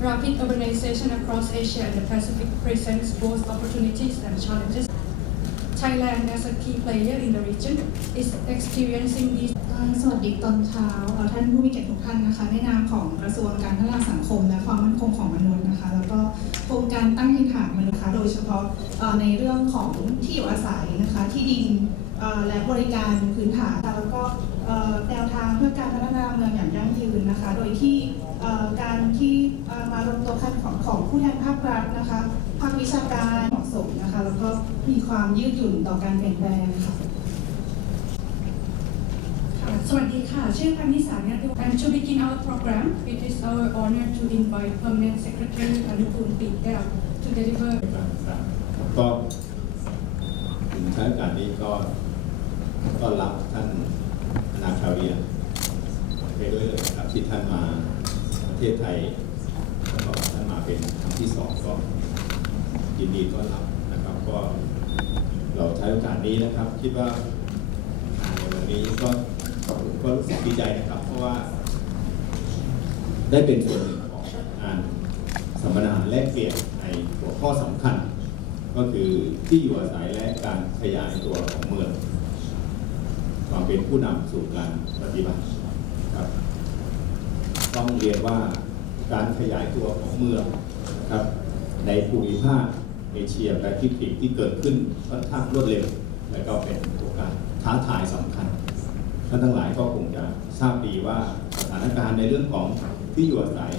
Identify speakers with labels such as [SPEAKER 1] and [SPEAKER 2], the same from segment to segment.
[SPEAKER 1] Rapid urbanization across Asia and the Pacific presents both opportunities and challenges. Thailand, as a key player in the region, is experiencing these
[SPEAKER 2] สวัสดีตอนเช้าท่านผู้มีเกียรติทุกท่านนะคะในนามของกระทรวงการพัฒนาสังคม และความมั่นคงของมนุษย์นะคะ แล้วก็โครงการตั้งถิ่นฐานมนุษย์คะโดยเฉพาะในเรื่องของที่อยู่อาศัยนะคะที่ดินและบริการพื้นฐานแล้วก็แนวทางเพื่อการพัฒนาเมืองอย่างยั่งยืนนะคะ โดยที่ การที่เอ่อมารวมตัวกันของของผู้แทนภาครัฐนะคะภาควิชาการเหมาะสมนะคะแล้วก็มีความยืดหยุ่นต่อการเปลี่ยนแปลงค่ะ
[SPEAKER 1] ค่ะสวัสดีค่ะ ชื่อพันนิสาเนี่ย And to begin our program, it is our honor to invite Permanent Secretary Anupun Pitel to deliver
[SPEAKER 3] ก็ถึงใช้โอกาสนี้ก็ต้อนรับท่านอนาคาเรียนไปด้วยเลยนะครับที่ท่านมาประเทศไทยแล้วก็ท่านมาเป็นครั้งที่สองก็ยินดีต้อนรับนะครับ ก็เราใช้โอกาสนี้นะครับ คิดว่าในวันนี้ก็ผมก็รู้สึกดีใจนะครับ เพราะว่า ได้เป็นส่วนหนึ่งของงานสัมมนาแลกเปลี่ยนในหัวข้อสำคัญ ก็คือที่อยู่อาศัยและการขยายตัวของเมืองความเป็นผู้นำสู่การปฏิบัติ ต้องเรียนว่าการขยายตัวของเมืองนะครับในภูมิภาคเอเชียแปซิฟิกที่เกิดขึ้นค่อนข้างรวดเร็ว และก็เป็นโอกาสท้าทายสำคัญท่านทั้งหลายก็คงจะทราบดีว่าสถานการณ์ในเรื่องของที่อยู่อาศัย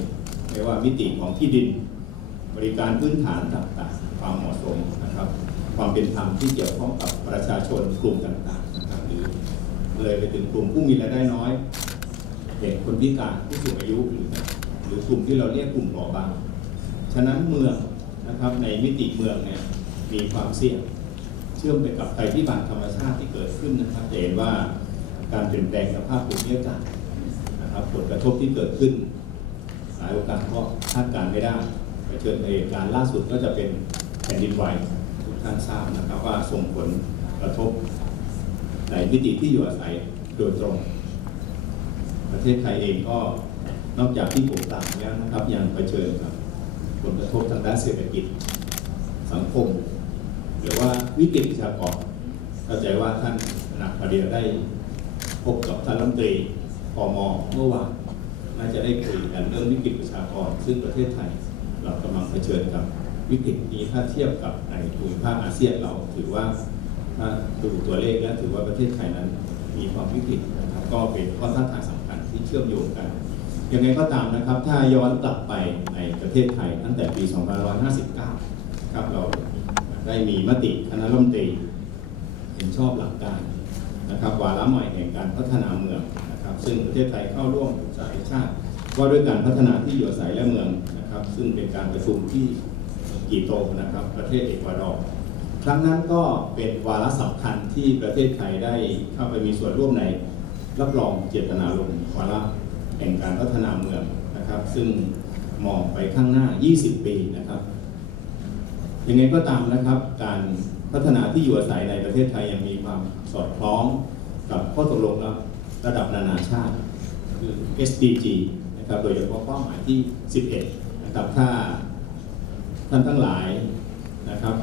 [SPEAKER 3] ไม่ว่ามิติของที่ดิน บริการพื้นฐานต่างๆ ความเหมาะสมนะครับ ความเป็นธรรมที่เกี่ยวข้องกับประชาชนกลุ่มต่างๆนะครับหรือเลยไปถึงกลุ่มผู้มีรายได้น้อย เด็กคนพิการผู้สูงอายุหรือหรือกลุ่มที่เราเรียกกลุ่มเปราบางฉะนั้นเมืองนะครับในมิติเมืองเนี่ยมีความเสี่ยงเชื่อมไปกับภัยพิบัติธรรมชาติที่เกิดขึ้นนะครับจะเห็นว่าการเปลี่ยนแปลงสภาพภูมิอากาศนะครับผลกระทบที่เกิดขึ้น หลายโอกาสก็คาดการณ์ไม่ได้เผชิญเหตุการณ์ล่าสุดก็จะเป็นแผ่นดินไหวทุกท่านทราบนะครับว่าส่งผลกระทบในมิติที่อยู่อาศัยโดยตรง ประเทศไทยเองก็นอกจากที่ผมกล่าวแล้วนะครับยังเผชิญกับผลกระทบทางด้านเศรษฐกิจสังคม หรือว่าวิกฤตประชากรเข้าใจว่าท่านนักปรียได้พบกับท่านรัฐมนตรีพมเมื่อวานน่าจะได้คุยกันเรื่องวิกฤตประชากร ซึ่งประเทศไทยเรากำลังเผชิญกับวิกฤตนี้ถ้าเทียบกับในภูมิภาคอาเซียนเราถือว่าถ้าดูตัวเลขแล้วถือว่าประเทศไทยนั้น มีความวิกฤตนะครับก็เป็นข้อท้าทายสำคัญ ที่เชื่อมโยงกัน ยังไงก็ตามนะครับ ถ้าย้อนกลับไปในประเทศไทยตั้งแต่ปี 2559 ครับเราได้มีมติคณะรัฐมนตรีเห็นชอบหลักการนะครับวาระใหม่แห่งการพัฒนาเมืองนะครับ ซึ่งประเทศไทยเข้าร่วมสายชาติว่าด้วยการพัฒนาที่อยู่อาศัยและเมืองนะครับ ซึ่งเป็นการประชุมที่กีโตนะครับ ประเทศเอกวาดอร์ครั้งนั้นก็เป็นวาระสำคัญที่ประเทศไทยได้เข้าไปมีส่วนร่วมใน รับรองเจตนารมณ์วาระแห่งการพัฒนาเมืองนะครับ ซึ่งมองไปข้างหน้า 20 ปีนะครับยังไงก็ตามนะครับ การพัฒนาที่อยู่อาศัยในประเทศไทยยังมีความสอดคล้องกับข้อตกลงระดับนานาชาติคือ SDG นะครับโดยเฉพาะเป้าหมายที่ 11 นะครับถ้าท่านทั้งหลายนะครับ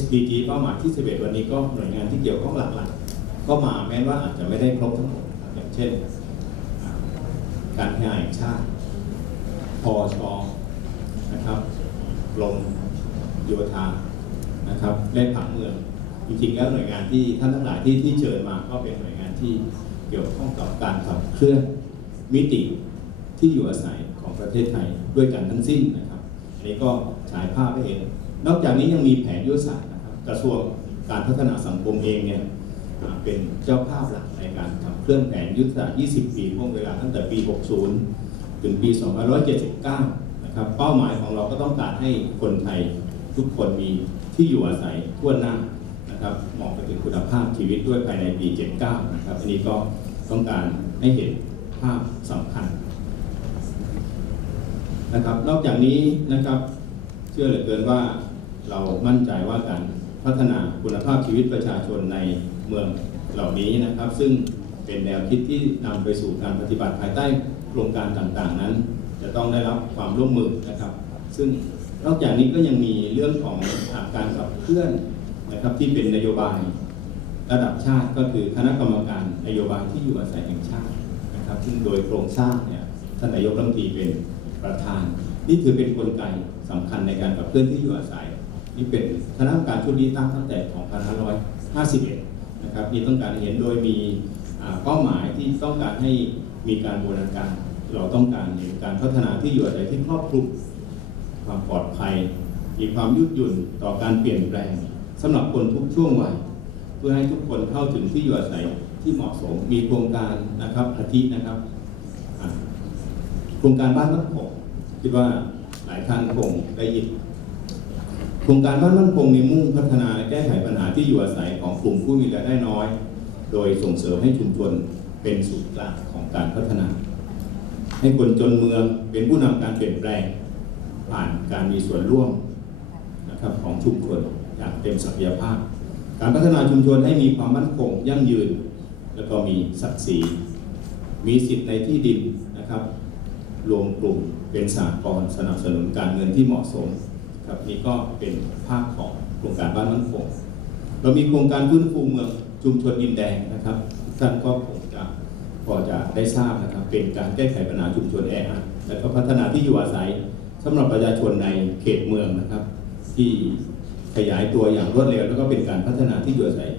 [SPEAKER 3] SDG เป้าหมายที่ 11 วันนี้ก็หน่วยงานที่เกี่ยวข้องหลักๆ ก็มาแม้ว่าอาจจะไม่ได้ครบทั้งหมดครับอย่างเช่น การแพทย์แห่งชาติพอชอนะครับกรมโยธานะครับและผังเมืองจริงๆแล้วหน่วยงานที่ท่านทั้งหลายที่ที่เชิญมาก็เป็นหน่วยงานที่เกี่ยวข้องกับการขับเคลื่อนมิติที่อยู่อาศัยของประเทศไทยด้วยกันทั้งสิ้นนะครับอันนี้ก็ฉายภาพให้เห็นนอกจากนี้ยังมีแผนยุทธศาสตร์นะครับกระทรวงการพัฒนาสังคมเองเนี่ย เป็นเจ้าภาพหลักในการขับเคลื่อนแผนยุทธศาสตร์ 20 ปีช่วงเวลาตั้งแต่ปี 60 ถึงปี 2579 นะครับ เป้าหมายของเราก็ต้องการให้คนไทยทุกคนมีที่อยู่อาศัยทั่วหน้านะครับมองไปถึงคุณภาพชีวิตด้วยภายในปี 79 นะครับ อันนี้ก็ต้องการให้เห็นภาพสำคัญนะครับนอกจากนี้นะครับเชื่อเหลือเกินว่าเรามั่นใจว่าการพัฒนาคุณภาพชีวิตประชาชนใน เมืองเหล่านี้นะครับ ซึ่งเป็นแนวคิดที่นำไปสู่การปฏิบัติภายใต้โครงการต่างๆนั้น จะต้องได้รับความร่วมมือนะครับ ซึ่งนอกจากนี้ก็ยังมีเรื่องของอาการขับเคลื่อนนะครับที่เป็นนโยบายระดับชาติก็คือคณะกรรมการนโยบายที่อยู่อาศัยแห่งชาตินะครับ ซึ่งโดยโครงสร้างเนี่ยท่านนายกรัฐมนตรีเป็นประธาน นี่ถือเป็นกลไกสำคัญในการขับเคลื่อนที่อยู่อาศัย นี่เป็นคณะกรรมการชุดนี้ตั้งตั้งแต่ 2551 นะครับนี่ต้องการเห็นโดยมีเป้าหมายที่ต้องการให้มีการบูรณาการ เราต้องการเห็นการพัฒนาที่อยู่อาศัยที่ครอบคลุมความปลอดภัย มีความยืดหยุ่นต่อการเปลี่ยนแปลงสำหรับคนทุกช่วงวัยเพื่อให้ทุกคนเข้าถึงที่อยู่อาศัยที่เหมาะสมมีโครงการนะครับอาทินะครับโครงการบ้านมั่นคงคิดว่าหลายท่านคงได้ยิน โครงการบ้านมั่นคงในมุ่งพัฒนาและแก้ไขปัญหาที่อยู่อาศัยของกลุ่มผู้มีรายได้น้อย โดยส่งเสริมให้ชุมชนเป็นศูนย์กลางของการพัฒนา ให้คนจนเมืองเป็นผู้นำการเปลี่ยนแปลง ผ่านการมีส่วนร่วมนะครับของชุมชนอย่างเต็มศักยภาพ การพัฒนาชุมชนให้มีความมั่นคงยั่งยืน แล้วก็มีศักดิ์ศรีมีสิทธิ์ในที่ดินนะครับรวมกลุ่มเป็นสากลสนับสนุนการเงินที่เหมาะสม ครับนี่ก็เป็นภาพของโครงการบ้านมั่นคงเรามีโครงการฟื้นฟูเมืองชุมชนดินแดงนะครับท่านก็คงจะพอจะได้ทราบนะครับ เป็นการแก้ไขปัญหาชุมชนแออัดและก็พัฒนาที่อยู่อาศัยสำหรับประชาชนในเขตเมืองนะครับ ที่ขยายตัวอย่างรวดเร็ว แล้วก็เป็นการพัฒนาที่อยู่อาศัย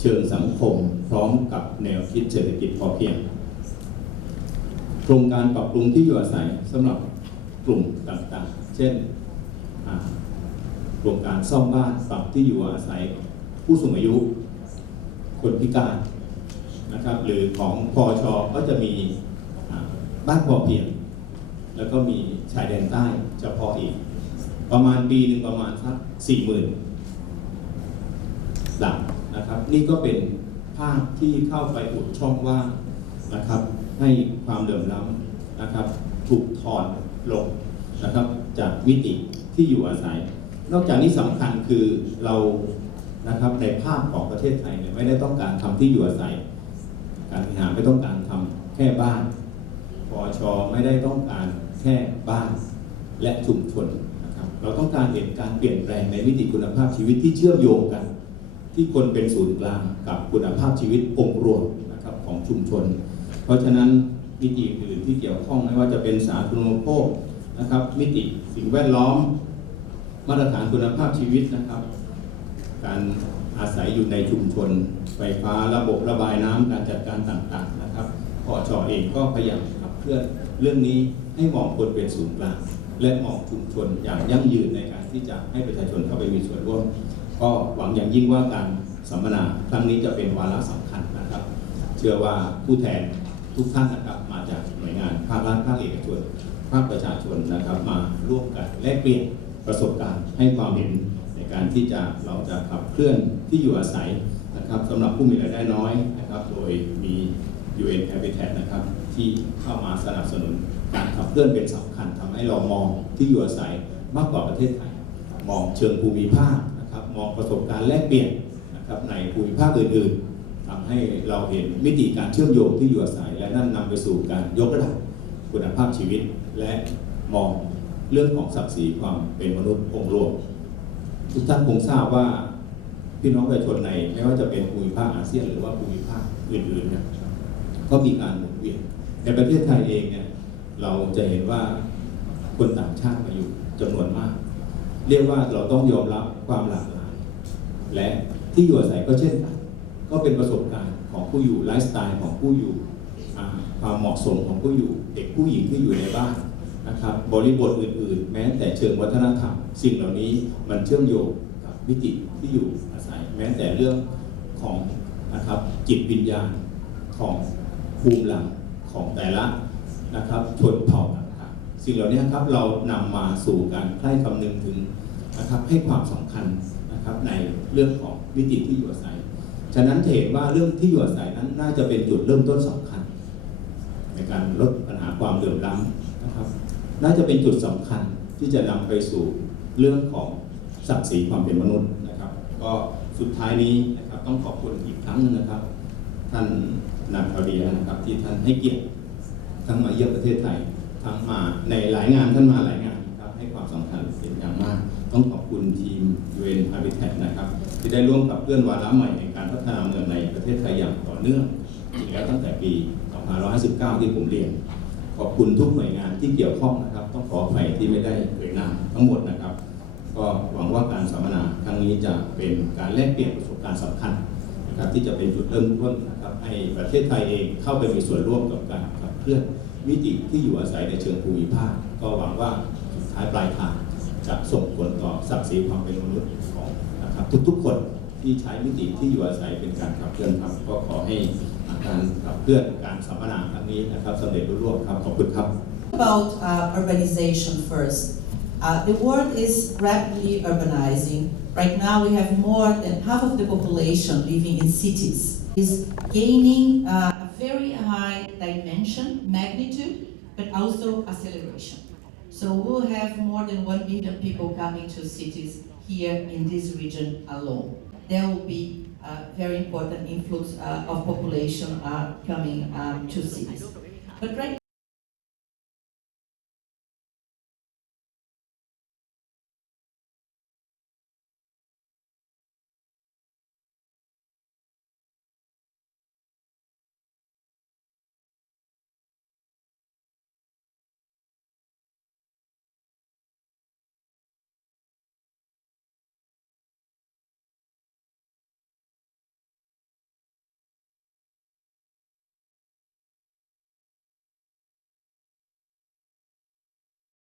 [SPEAKER 3] เชิงสังคม พร้อมกับแนวคิดเศรษฐกิจพอเพียง โครงการปรับปรุงที่อยู่อาศัยสำหรับกลุ่มต่างๆ เช่น โครงการซ่อมบ้านปรับที่อยู่อาศัยผู้สูงอายุ คนพิการนะครับ หรือของพอชก็จะมีบ้านพอเพียง แล้วก็มีชายแดนใต้เฉพาะอีก ประมาณปีหนึ่งประมาณสักสี่หมื่นหลังนะครับ นี่ก็เป็นภาพที่เข้าไปอุดช่องว่างนะครับ ให้ความเดือดร้อนนะครับ ถูกถอนลงนะครับจากมิติ ที่อยู่อาศัย นอกจากนี้สำคัญคือเรานะครับในภาพของประเทศไทยเนี่ยไม่ได้ต้องการทำที่อยู่อาศัย การบริหารไม่ต้องการทำแค่บ้านปอชไม่ได้ต้องการแค่บ้านและชุมชนนะครับเราต้องการเห็นการเปลี่ยนแปลงในมิติคุณภาพชีวิตที่เชื่อมโยงกัน ที่คนเป็นศูนย์กลางกับคุณภาพชีวิตองค์รวมนะครับของชุมชน เพราะฉะนั้นมิติอื่นที่เกี่ยวข้องไม่ว่าจะเป็นสาธารณูปโภคนะครับมิติสิ่งแวดล้อม มาตรฐานคุณภาพชีวิตนะครับ การอาศัยอยู่ในชุมชน ไฟฟ้าระบบระบายน้ำการจัดการต่างๆนะครับพอชอเองก็พยายามขับเคลื่อนเรื่องนี้ให้มองคนเป็นศูนย์กลาง และมองชุมชนอย่างยั่งยืนในการที่จะให้ประชาชนเข้าไปมีส่วนร่วม ก็หวังอย่างยิ่งว่าการสัมมนาครั้งนี้จะเป็นวาระสำคัญนะครับ เชื่อว่าผู้แทนทุกท่านนะครับมาจากหน่วยงานภาครัฐภาคเอกชนภาคประชาชนนะครับมาร่วมกันแลกเปลี่ยน ประสบการณ์ให้ความเห็นในการที่จะเราจะขับเคลื่อนที่อยู่อาศัยนะครับสำหรับผู้มีรายได้น้อยนะครับ โดยมี UN Habitat นะครับที่เข้ามาสนับสนุนการขับเคลื่อนเป็นสำคัญทำให้เรามองที่อยู่อาศัยมากกว่าประเทศไทย มองเชิงภูมิภาคนะครับมองประสบการณ์แลกเปลี่ยนนะครับในภูมิภาคอื่นๆทำให้เราเห็นมิติการเชื่อมโยงที่อยู่อาศัย และนั่นนำไปสู่การยกระดับคุณภาพชีวิต และมอง เรื่องของศักดิ์ศรีความเป็นมนุษย์องค์รวม ทุกท่านคงทราบว่าพี่น้องประชาชนในไม่ว่าจะเป็นภูมิภาคอาเซียนหรือว่าภูมิภาคอื่นๆเนี่ยก็มีการหมุนเวียนในประเทศไทยเองเนี่ยเราจะเห็นว่าคนต่างชาติมาอยู่จำนวนมาก เรียกว่าเราต้องยอมรับความหลากหลาย และที่อยู่อาศัยก็เช่นกันก็เป็นประสบการณ์ของผู้อยู่ไลฟ์สไตล์ของผู้อยู่ความเหมาะสมของผู้อยู่ เด็กผู้หญิงที่อยู่ในบ้าน นะครับบริบทอื่นๆ แม้แต่เชิงวัฒนธรรม สิ่งเหล่านี้มันเชื่อมโยงกับวิถีที่อยู่อาศัย แม้แต่เรื่องของนะครับจิตวิญญาณของภูมิหลังของแต่ละนะครับชนเผ่าต่างๆสิ่งเหล่านี้ครับเรานำมาสู่การใคร่คำนึงถึงนะครับให้ความสำคัญนะครับในเรื่องของวิธีที่อยู่อาศัย ฉะนั้นเห็นว่าเรื่องที่อยู่อาศัยนั้นน่าจะเป็นจุดเริ่มต้นสำคัญ ในการลดปัญหาความเดือดร้อนนะครับ น่าจะเป็นจุดสำคัญที่จะนำไปสู่เรื่องของศักดิ์ศรีความเป็นมนุษย์นะครับ ก็สุดท้ายนี้นะครับต้องขอบคุณอีกครั้งหนึงนะครับ ท่านนาคาเดียนะครับที่ท่านให้เกียรติทั้งมาเยี่ยมประเทศไทยทั้งมาในหลายงานท่านมาหลายงานนะครับให้ความสำคัญเป็นอย่างมาก ต้องขอบคุณทีม UN Habitat นะครับ ที่ได้ร่วมกับเพื่อนวาระใหม่ในการพัฒนาเมืองในประเทศไทยอย่างต่อเนื่องจริงแล้วตั้งแต่ปี 2559 ที่ผมเรียน ขอบคุณทุกหน่วยงานที่เกี่ยวข้องนะครับ ต้องขออภัยที่ไม่ได้เอ่ยนามทั้งหมดนะครับ ก็หวังว่าการสัมมนาครั้งนี้จะเป็นการแลกเปลี่ยนประสบการณ์สำคัญนะครับที่จะเป็นจุดเริ่มต้นนะครับให้ประเทศไทยเองเข้าไปมีส่วนร่วมกับการขับเคลื่อนมิติที่อยู่อาศัยในเชิงภูมิภาค ก็หวังว่าสุดท้ายปลายทางจะส่งผลต่อศักดิ์ศรีความเป็นมนุษย์ของนะครับทุกๆคนที่ใช้มิติที่อยู่อาศัยเป็นการขับเคลื่อนครับก็ขอให้
[SPEAKER 4] About uh, urbanization first. Uh, the world is rapidly urbanizing. Right now, we have more than half of the population living in cities. Is gaining uh, a very high dimension, magnitude, but also acceleration. So we'll have more than one million people coming to cities here in this region alone. There will be very important influx uh, of population uh, coming um, to cities. But right